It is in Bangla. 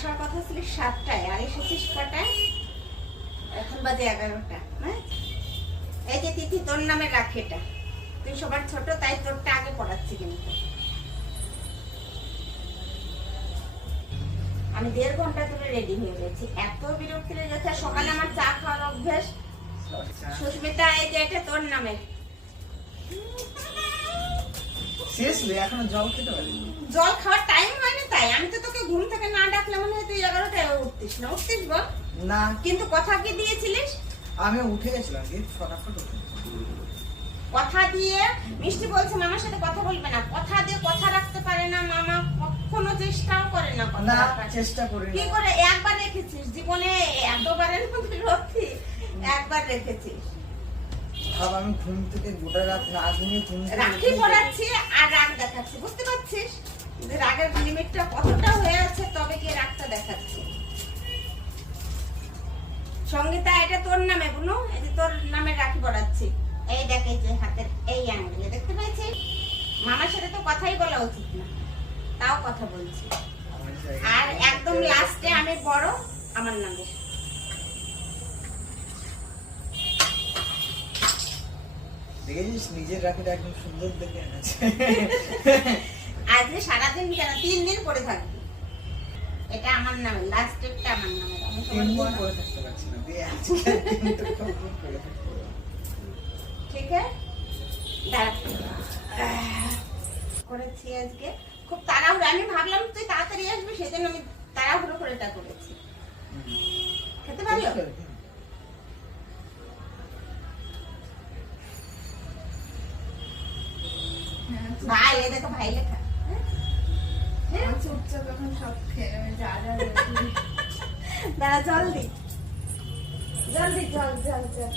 আসার কথা ছিল 7টায়, আর এসেছিস কটায়? এখন বাজে 11টা। হ্যাঁ, এই যে তিথি, তোর নামে রাখি এটা। তুই সবার ছোট, তাই তোরটা আগে পড়াচ্ছি। কিন্তু আমি 1.5 ঘন্টা ধরে রেডি হয়ে গেছি, এত বিরক্তি লেগে গেছে। সকালে আমার চা খাওয়ার অভ্যাস। সুস্মিতা, এই যে এটা তোর নামে। সিরিয়াসলি এখনো জল খেতে পারি? জল খাওয়ার টাইম হয়নি, তাই আমি তো তোকে ঘুম থেকে না ডাকলে মনে হয় তুই 11টায় উঠতিস না। উঠতিস বল? না, কিন্তু কথা কি দিয়েছিলিস? আমি উঠে গেছিলাম, ফটাফট উঠে। কথা দিয়ে মিষ্টি বলছে মামার সাথে কথা বলবে না, কথা দিয়ে কথা রাখতে পারে না। মামা কখনো চেষ্টাও করে না কথা না, রাখার। চেষ্টা করি কি না। করে একবার রেখেছিস জীবনে? এতবারের মধ্যে রক্ষি একবার রেখেছিস। ভাব, আমি ঘুম থেকে গোটা রাত না ঘুমিয়ে ঘুম থেকে রাখি পড়াচ্ছি আর রাগ দেখাচ্ছি, বুঝতে পারছিস যে রাগের লিমিটটা কতটা হয়ে আছে? তবে কি রাগটা দেখাচ্ছি। সঙ্গীতা, এটা তোর নামে বুনু, এই যে তোর নামে রাখি পড়াচ্ছি। এই দেখ, এই যে হাতের এই আঙ্গুলে, দেখতে পেয়েছিস? মামার সাথে তো কথাই বলা উচিত না, তাও কথা বলছি। আমার জায়গায়। আর একদম লাস্টে আমি বড়, আমার নামে। দেখেছিস, নিজের রাখিটা একদম সুন্দর দেখে এনেছে। আজকে সারাদিন কেন 3 দিন পরে থাকবি। এটা আমার নামে, লাস্টেরটা আমার নামে। আমি সবার 3 দিন বড়। পরে থাকতে পারছি না, দিয়ে আজকে কিন্তু খুব পরে থাকতে পারবো। ঠিক আছে, দাঁড়া। করেছি আজকে খুব তাড়াহুড়ো। আমি ভাবলাম তুই তাড়াতাড়ি আসবি, সেজন্য আমি তাড়াহুড়ো করে এটা করেছি। খেতে পারলো? ভাই, এ দেখো ভাই লেখা। চুপচাপ এখন সব খেয়ে যা যা দাঁড়া, জলদি জলদি, জল জল জল।